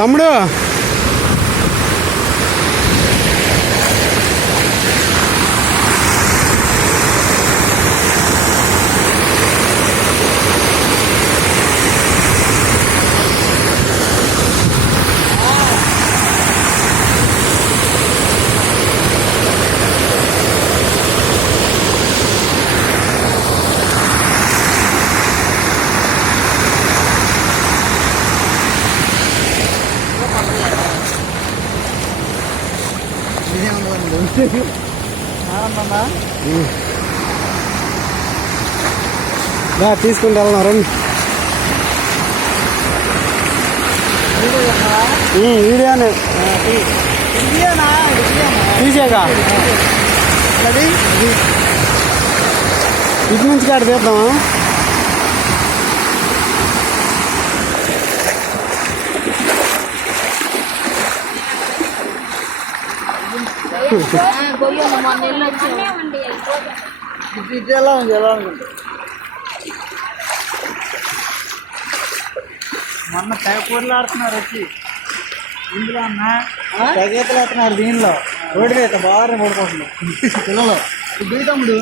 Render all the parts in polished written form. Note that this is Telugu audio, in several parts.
తమ్ముడు తీసుకుంటూ వెళ్దాం రండి. వీడియోనే తీసేగా ఇటు నుంచి కాడ తీద్దామా? ఎలా ఉంది మొన్న తెగకూరలు ఆడుతున్నారు వచ్చి ఇందులో అన్న తెగేతలు ఆడుతున్నారు. దీనిలో రోడ్డు మీద బాగా పడిపోతున్నారు పిల్లలు. ఇప్పుడు తమ్ముడు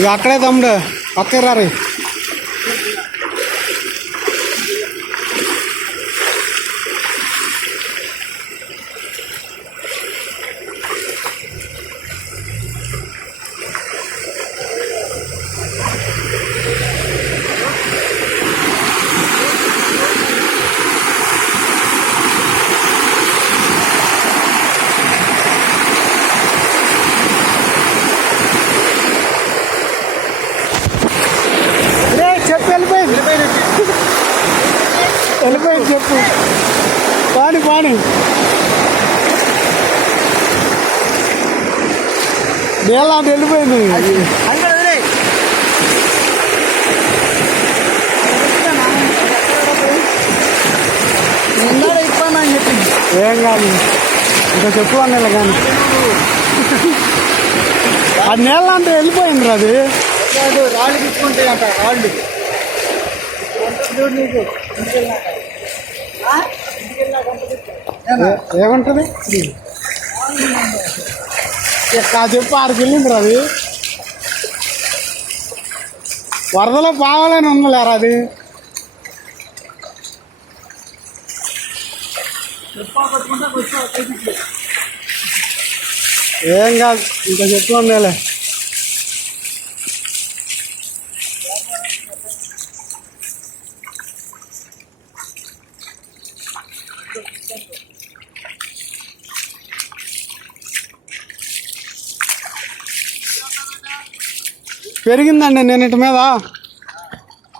ఇక అక్కడే తమ్ముడు పక్కకి రారు. వెళ్ళిపోయింది చెప్పు. పాని నీళ్ళ వెళ్ళిపోయింది. ఇప్పని చెప్పింది. ఏం కాదు ఇంకా చెప్పు అన్నీళ్ళ కానీ అది నీళ్ళ అంటే వెళ్ళిపోయింది. అది రాళ్ళు తీసుకుంటాయి అంట. రాళ్ళు నీకు ఏమంటది చెప్పు. 6 కిలోమీటర్ అది వరదలో పావాలని ఉండలేరా? అది ఏం కాదు ఇంకా చెప్పు అన్నలే. పెరిగిందండి నేను ఇటు మీద